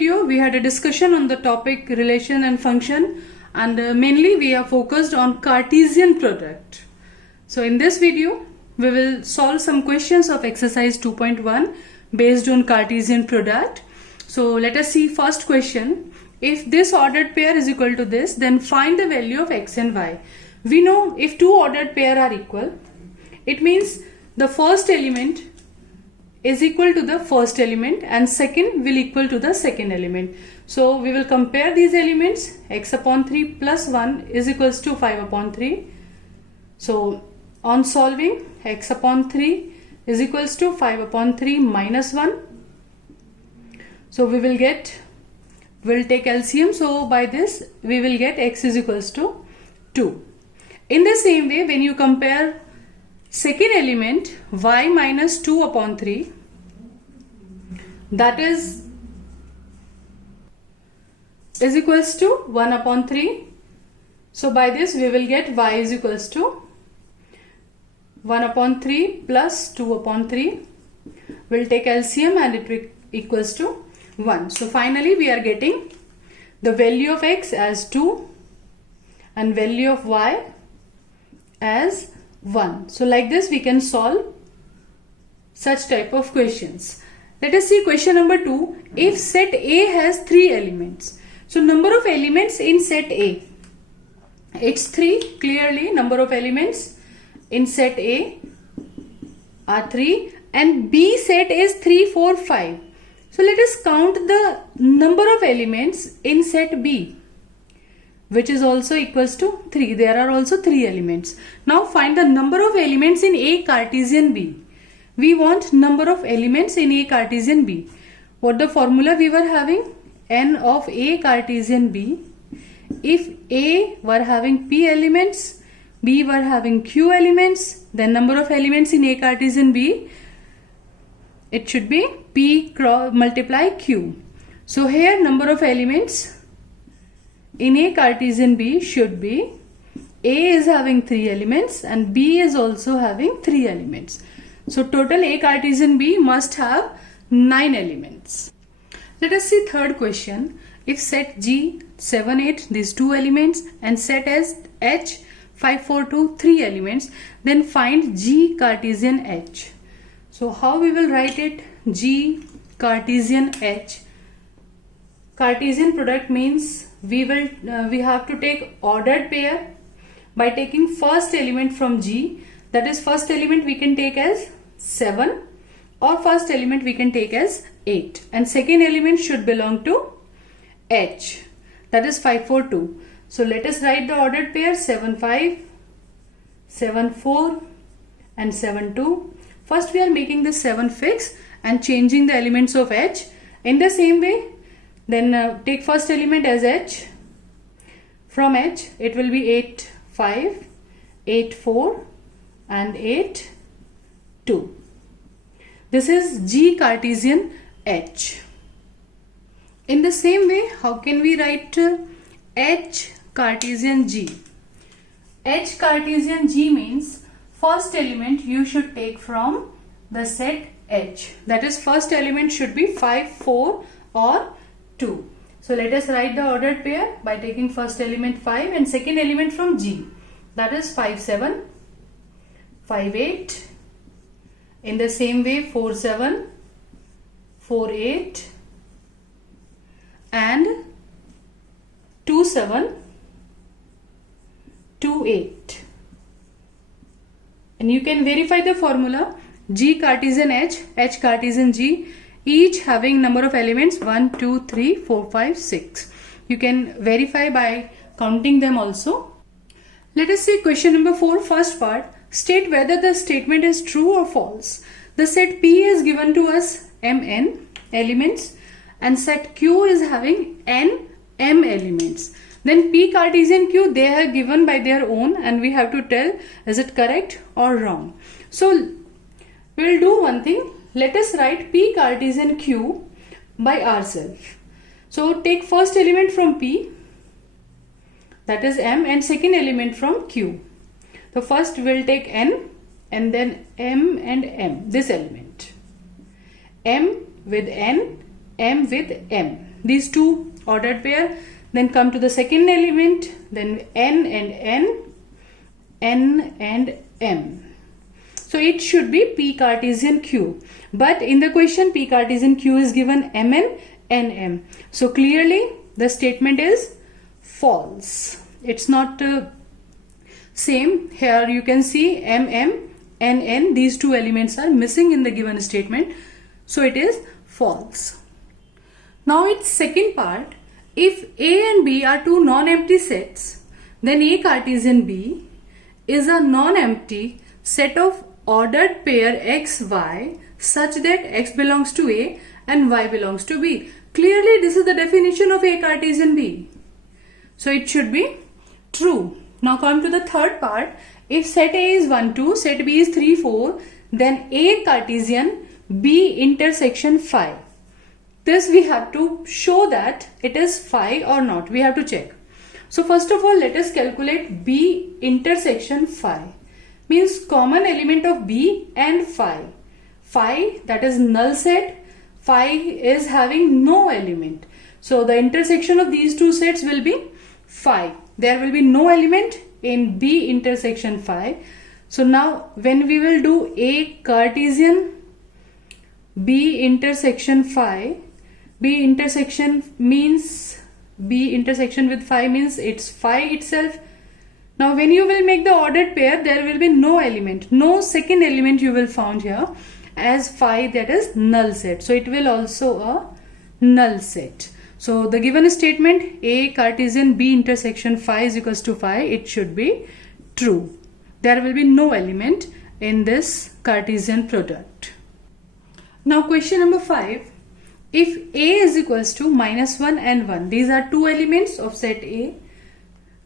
video we had a discussion on the topic relation and function, and mainly we are focused on Cartesian product. So in this video we will solve some questions of exercise 2.1 based on Cartesian product. So let us see first question. If this ordered pair is equal to this, then find the value of x and y. We know if two ordered pair are equal, it means the first element is equal to the first element and second will equal to the second element. So we will compare these elements. X upon 3 plus 1 is equals to 5 upon 3. So on solving, x upon 3 is equals to 5 upon 3 minus 1. So we will take LCM. So by this we will get x is equals to 2. In the same way, when you compare second element y minus 2 upon 3, that is equals to 1 upon 3. So by this we will get y is equals to 1 upon 3 plus 2 upon 3. We'll take LCM and it equals to 1. So finally we are getting the value of x as 2 and value of y as 1. So like this we can solve such type of questions. Let us see question number 2. If set A has 3 elements. So number of elements in set A. It's 3, clearly number of elements in set A are 3 and B set is 3, 4, 5. So let us count the number of elements in set B, which is also equals to 3. There are also 3 elements. Now find the number of elements in A Cartesian B. We want number of elements in A Cartesian B. What the formula we were having? N of A Cartesian B. If A were having P elements, B were having Q elements, then number of elements in A Cartesian B, it should be P multiply Q. So here number of elements in A Cartesian B should be A is having 3 elements and B is also having 3 elements. So total A Cartesian B must have 9 elements. Let us see third question. If set G 7, 8 these 2 elements and set as H 5, 4, 2 3 elements, then find G Cartesian H. So how we will write it? G Cartesian H. Cartesian product means we have to take ordered pair by taking first element from G. That is, first element we can take as 7 or first element we can take as 8 and second element should belong to H, that is 5, 4, 2. So let us write the ordered pair 7, 5, 7, 4 and 7, 2. First we are making this 7 fix and changing the elements of H. In the same way, then take first element as H. From H it will be 8, 5, 8, 4 and 8, 2. This is G Cartesian H. In the same way, how can we write H Cartesian G? H Cartesian G means first element you should take from the set H. That is, first element should be 5, 4 or 2. So let us write the ordered pair by taking first element 5 and second element from G. That is 5, 7, 5, 8. In the same way 4, 7, 4, 8 and 2, 7, 2, 8. And you can verify the formula G Cartesian H, H Cartesian G, each having number of elements 1, 2, 3, 4, 5, 6. You can verify by counting them also. Let us see question number 4, first part. State whether the statement is true or false. The set P is given to us Mn elements and set Q is having N M elements. Then P Cartesian Q they are given by their own and we have to tell is it correct or wrong. So we will do one thing. Let us write P Cartesian Q by ourselves. So take first element from P, that is M, and second element from Q. So first we will take N and then M and M, this element. M with N, M with M. these two ordered pair, then come to the second element, then n and n, n and m. So it should be P Cartesian Q, but in the question P Cartesian Q is given mn, nm. So clearly the statement is false. It's not same. Here you can see mm, nn, these two elements are missing in the given statement, so it is false. Now its second part, if A and B are two non-empty sets, then A Cartesian B is a non-empty set of ordered pair x, y such that x belongs to A and y belongs to B. Clearly this is the definition of A Cartesian B. So it should be true. Now come to the third part. If set A is 1, 2, set B is 3, 4, then A Cartesian B intersection phi. This we have to show that it is phi or not. We have to check. So first of all, let us calculate B intersection phi. Means common element of B and phi. Phi, that is null set. Phi is having no element. So the intersection of these two sets will be phi. There will be no element in B intersection phi. So now when we will do A Cartesian B intersection phi, B intersection means B intersection with phi means it's phi itself. Now when you will make the ordered pair, there will be no element, no second element you will found here, as phi, that is null set. So it will also a null set. So the given statement A Cartesian B intersection phi is equals to phi, it should be true. There will be no element in this Cartesian product. Now question number 5. If A is equals to -1 and 1, these are two elements of set A,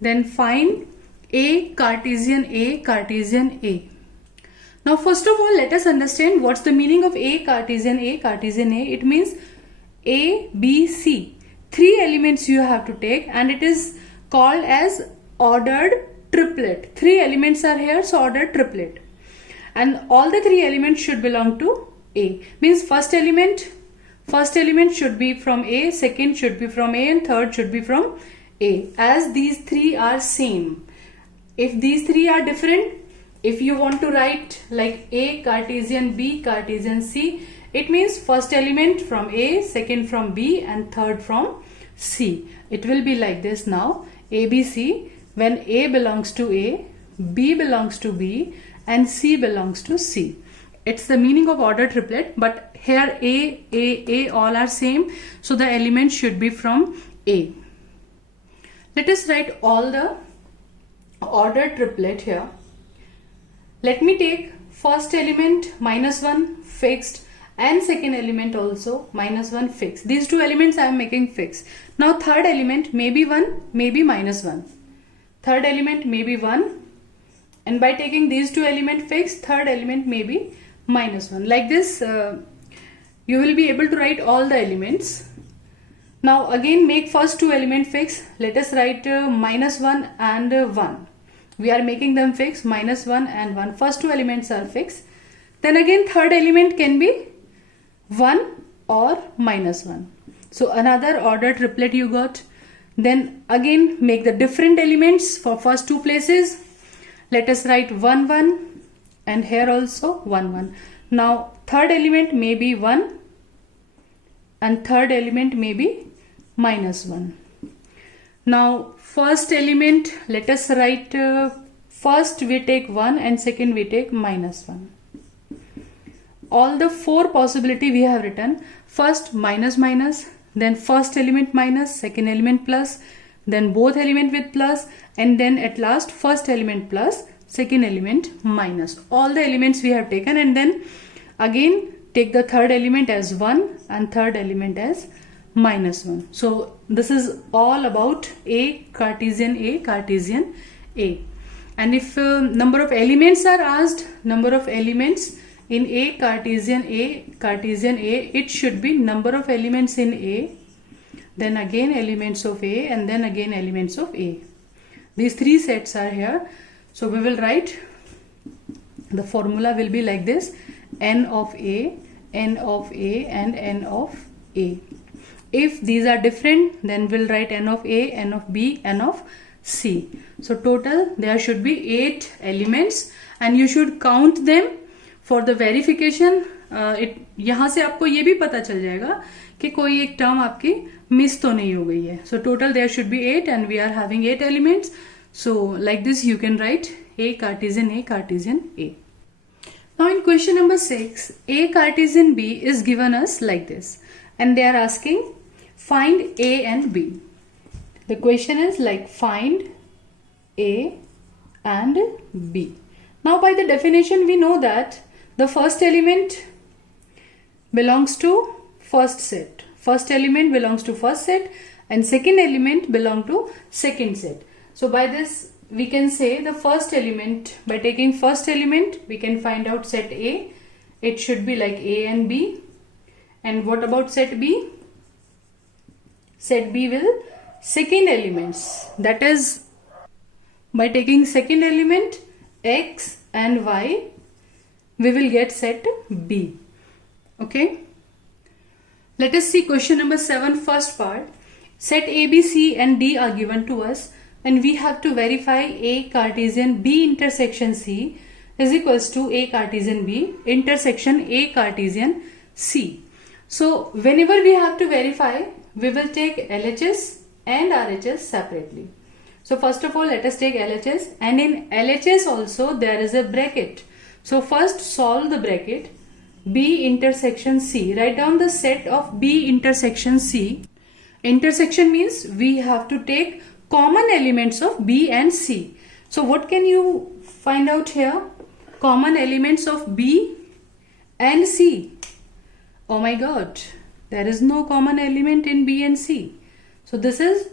then find A Cartesian A Cartesian A. Now first of all, let us understand what's the meaning of A Cartesian A Cartesian A. It means A, B, C. Three elements you have to take, and it is called as ordered triplet. Three elements are here, so ordered triplet. And all the three elements should belong to A. Means first element should be from A, second should be from A, and third should be from A, as these three are same. If these three are different, if you want to write like A Cartesian B Cartesian C, it means first element from A, second from B, and third from C. It will be like this now. A, B, C, when A belongs to A, B belongs to B, and C belongs to C. It's the meaning of order triplet, but here A all are same, so the elements should be from A. Let us write all the order triplet here. Let me take first element -1 fixed and second element also -1 fixed. These two elements I am making fixed. Now third element may be 1, may be -1. Third element may be 1, and by taking these two elements fixed, third element may be -1. Like this you will be able to write all the elements. Now again make first two element fixed. Let us write -1 and 1. We are making them fixed, -1 and 1. First two elements are fixed. Then again third element can be 1 or -1. So another order triplet you got. Then again make the different elements for first two places. Let us write 1 1 and here also 1 1. Now third element may be 1 and third element may be -1. Now first element, let us write first we take 1 and second we take -1. All the four possibility we have written. First minus minus, then first element minus, second element plus, then both element with plus, and then at last first element plus, second element minus. All the elements we have taken, and then again take the third element as 1 and third element as -1. So this is all about A Cartesian A Cartesian A. And if number of elements are asked, number of elements in A Cartesian A, it should be number of elements in A, then again elements of A, and then again elements of A. These three sets are here. So we will write, the formula will be like this: n of A, n of A, and n of A. If these are different, then we'll write n of A, n of B, n of C. So total there should be 8 elements and you should count them for the verification. यहाँ से आपको ये भी पता चल जाएगा कि कोई एक टर्म आपकी मिस तो नहीं हो गई है. So total there should be 8 and we are having 8 elements. So like this you can write A Cartesian A Cartesian A. Now in question number 6, A Cartesian B is given us like this and they are asking find A and B. The question is like find A and B. Now by the definition we know that the first element belongs to first set. First element belongs to first set and second element belong to second set. So by this we can say the first element, by taking first element we can find out set A. It should be like A and B. And what about set B? Set B will second elements, that is by taking second element X and Y we will get set B. Okay, let us see question number 7, first part. Set A, B, C and D are given to us and we have to verify A Cartesian B intersection C is equals to A Cartesian B intersection A Cartesian C. So whenever we have to verify, we will take LHS and RHS separately. So first of all let us take LHS, and in LHS also there is a bracket. So first solve the bracket B intersection C. Write down the set of B intersection C. Intersection means we have to take common elements of B and C. So what can you find out here? Common elements of B and C. Oh my god, there is no common element in B and C. So this is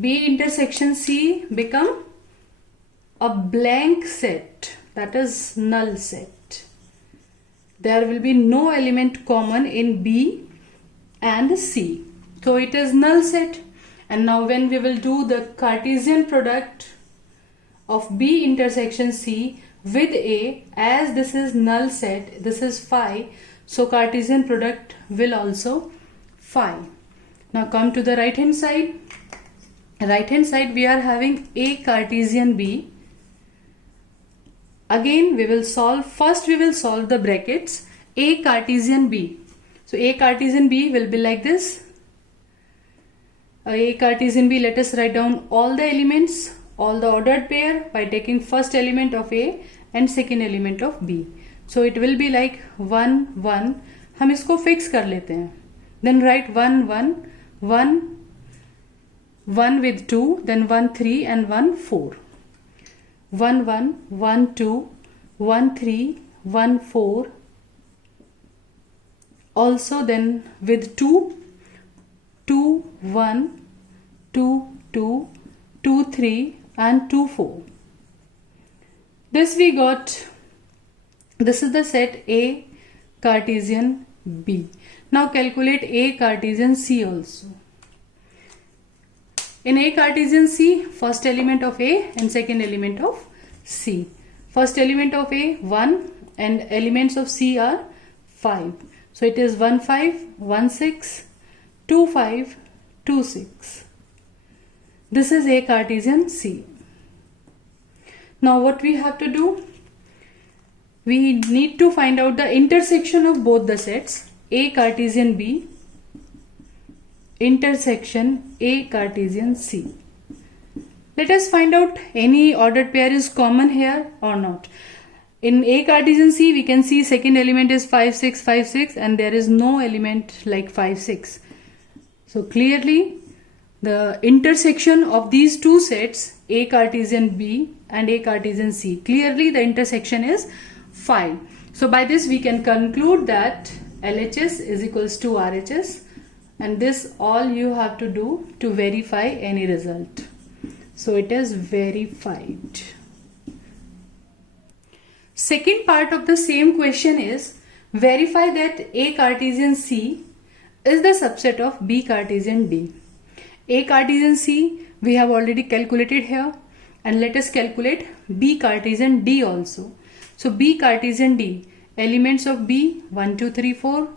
B intersection C become a blank set, that is null set. There will be no element common in B and C. So it is null set. And now when we will do the Cartesian product of B intersection C with A, as this is null set, this is phi, so Cartesian product will also phi. Now come to the right hand side. Right hand side we are having A Cartesian B. Again we will solve, first we will solve the brackets A Cartesian B. So A Cartesian B will be like this. A Cartesian B, let us write down all the elements, all the ordered pair by taking first element of A and second element of B. So it will be like 1 1. हम इसको fix कर लेते हैं. Then write 1 1 1 1 with 2, then 1 3 and 1 4. 1 1 1 2 1 3 1 4. Also then with 2 2 1 2 2 2 3 and 2 4. This we got. This is the set A Cartesian B. Now calculate A Cartesian C also. In A Cartesian C, first element of A and second element of C. First element of A 1 and elements of C are 5. So it is 1 5 1 6 2 5 2 6. This is A Cartesian C. Now what we have to do? We need to find out the intersection of both the sets A Cartesian B intersection A Cartesian C. Let us find out any ordered pair is common here or not. In A Cartesian C we can see second element is 5 6 5 6 and there is no element like 5 6. So clearly the intersection of these two sets A Cartesian B and A Cartesian C, clearly the intersection is 5. So by this we can conclude that LHS is equals to RHS, and this all you have to do to verify any result. So it is verified. Second part of the same question is verify that A Cartesian C is the subset of B Cartesian D. A Cartesian C we have already calculated here, and let us calculate B Cartesian D also. So B Cartesian D, elements of B 1 2 3 4,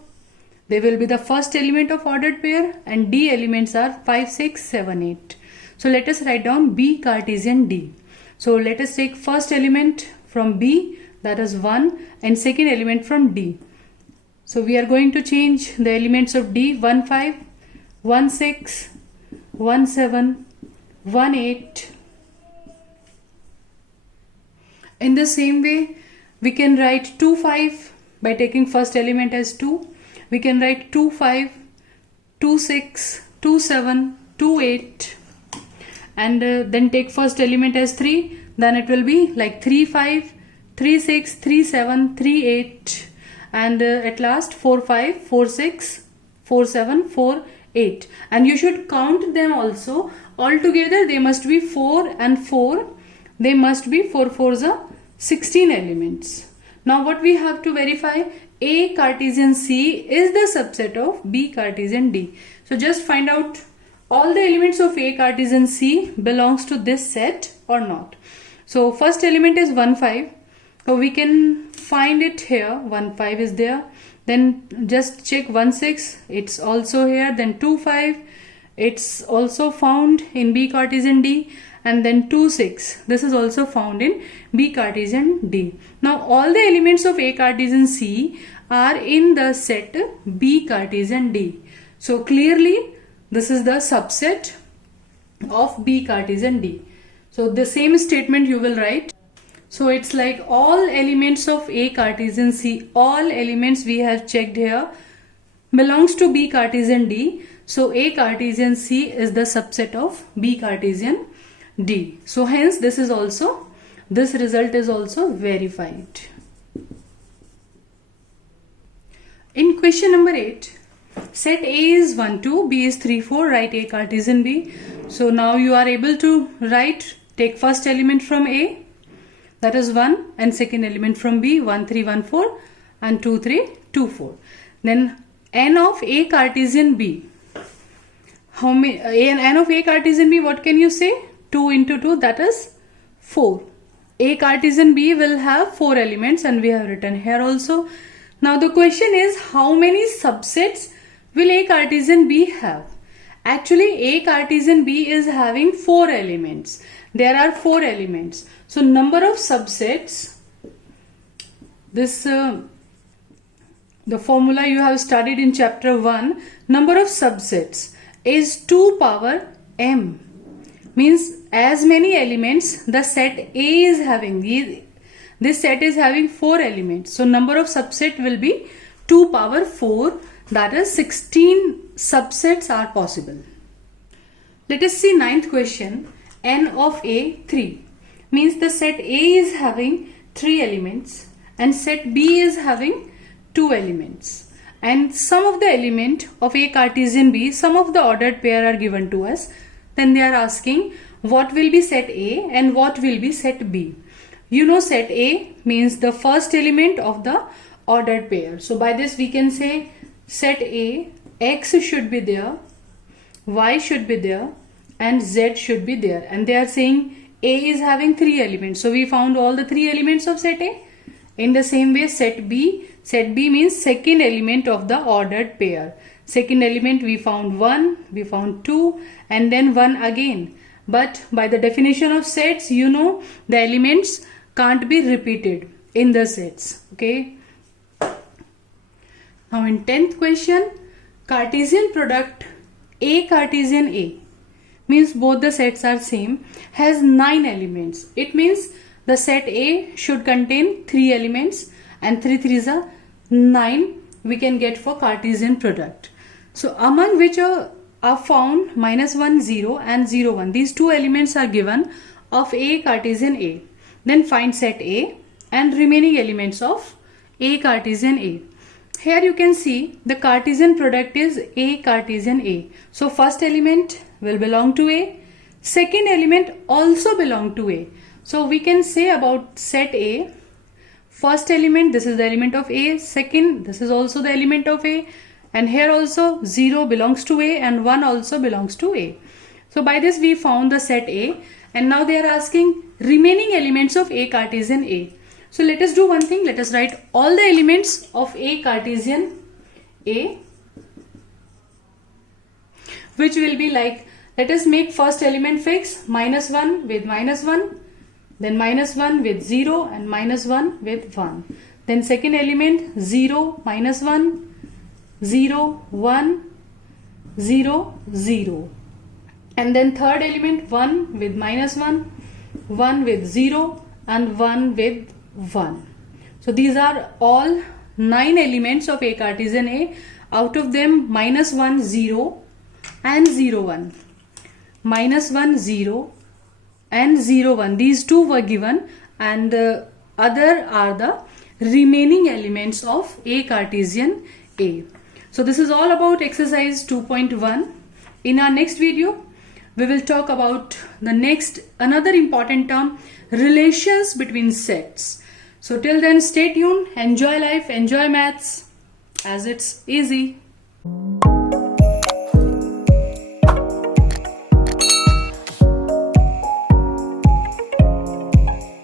They will be the first element of ordered pair, and D elements are 5, 6, 7, 8. So let us write down B Cartesian D. So let us take first element from B, that is 1, and second element from D. So we are going to change the elements of D: 1, 5, 1, 6, 1, 7, 1, 8. In the same way, we can write 2, 5 by taking first element as 2. We can write 2, 5, 2, 6, 2, 7, 2, 8, and then take first element as 3. Then it will be like 3, 5, 3, 6, 3, 7, 3, 8, and at last 4, 5, 4, 6, 4, 7, 4, 8. And you should count them also. Altogether they must be 4 and 4. They must be 4 4s are 16 elements. Now what we have to verify? A Cartesian C is the subset of B Cartesian D. So just find out all the elements of A Cartesian C belongs to this set or not. So first element is 1, 5. So we can find it here. 1, 5 is there. Then just check 1, 6. It's also here. Then 2, 5. It's also found in B Cartesian D. And then 2, 6. This is also found in B Cartesian D. Now all the elements of A Cartesian C are in the set B Cartesian D. So clearly this is the subset of B Cartesian D. So the same statement you will write. So it's like all elements of A Cartesian C, all elements we have checked here belongs to B Cartesian D. So A Cartesian C is the subset of B Cartesian D. So hence this result is also verified. In question number 8, set A is 1, 2, B is 3, 4, write A Cartesian B. So now you are able to write, take first element from A, that is 1, and second element from B, 1, 3, 1, 4, and 2, 3, 2, 4. Then n of A Cartesian B. How many n of A Cartesian B, what can you say? 2 into 2, that is 4. A Cartesian B will have 4 elements, and we have written here also. Now the question is, how many subsets will A Cartesian B have? Actually A Cartesian B is having 4 elements. There are 4 elements. So number of subsets, this the formula you have studied in chapter 1, number of subsets is 2 power m. Means as many elements the set A is having. This set is having 4 elements. So number of subset will be 2 power 4. That is 16 subsets are possible. Let us see 9th question. N of A 3. Means the set A is having 3 elements and set B is having 2 elements. And some of the element of A Cartesian B, some of the ordered pair are given to us. Then they are asking what will be set A and what will be set B. You know set A means the first element of the ordered pair. So by this we can say set A, X should be there, Y should be there, and Z should be there. And they are saying A is having 3 elements. So we found all the 3 elements of set A. In the same way set B means second element of the ordered pair. Second element we found 1, we found 2, and then 1 again. But by the definition of sets, you know the elements can't be repeated in the sets. Okay. Now in 10th question, Cartesian product A Cartesian A means both the sets are same, has 9 elements. It means the set A should contain 3 elements, and 3 3s are 9 we can get for Cartesian product. So among which are found -1, 0 and 0, 1. These 2 elements are given of A Cartesian A. Then find set A and remaining elements of A Cartesian A. Here you can see the Cartesian product is A Cartesian A. So first element will belong to A. Second element also belong to A. So we can say about set A, first element, this is the element of A. Second, this is also the element of A. And here also 0 belongs to A and 1 also belongs to A. So by this we found the set A, and now they are asking remaining elements of A Cartesian A. So let us do one thing. Let us write all the elements of A Cartesian A. which will be like, let us make first element fixed, -1 with -1, then -1 with 0 and -1 with 1. Then second element 0, -1, 0, 1, 0, 0. And then third element 1 with -1, 1 with 0 and 1 with 1. So these are all 9 elements of a Cartesian A. Out of them -1, 0 and 0, 1. -1, 0 and 0, 1. These two were given, and the other are the remaining elements of a Cartesian A. So this is all about exercise 2.1. In our next video, we will talk about another important term, relations between sets. So till then, stay tuned, enjoy life, enjoy maths, as it's easy.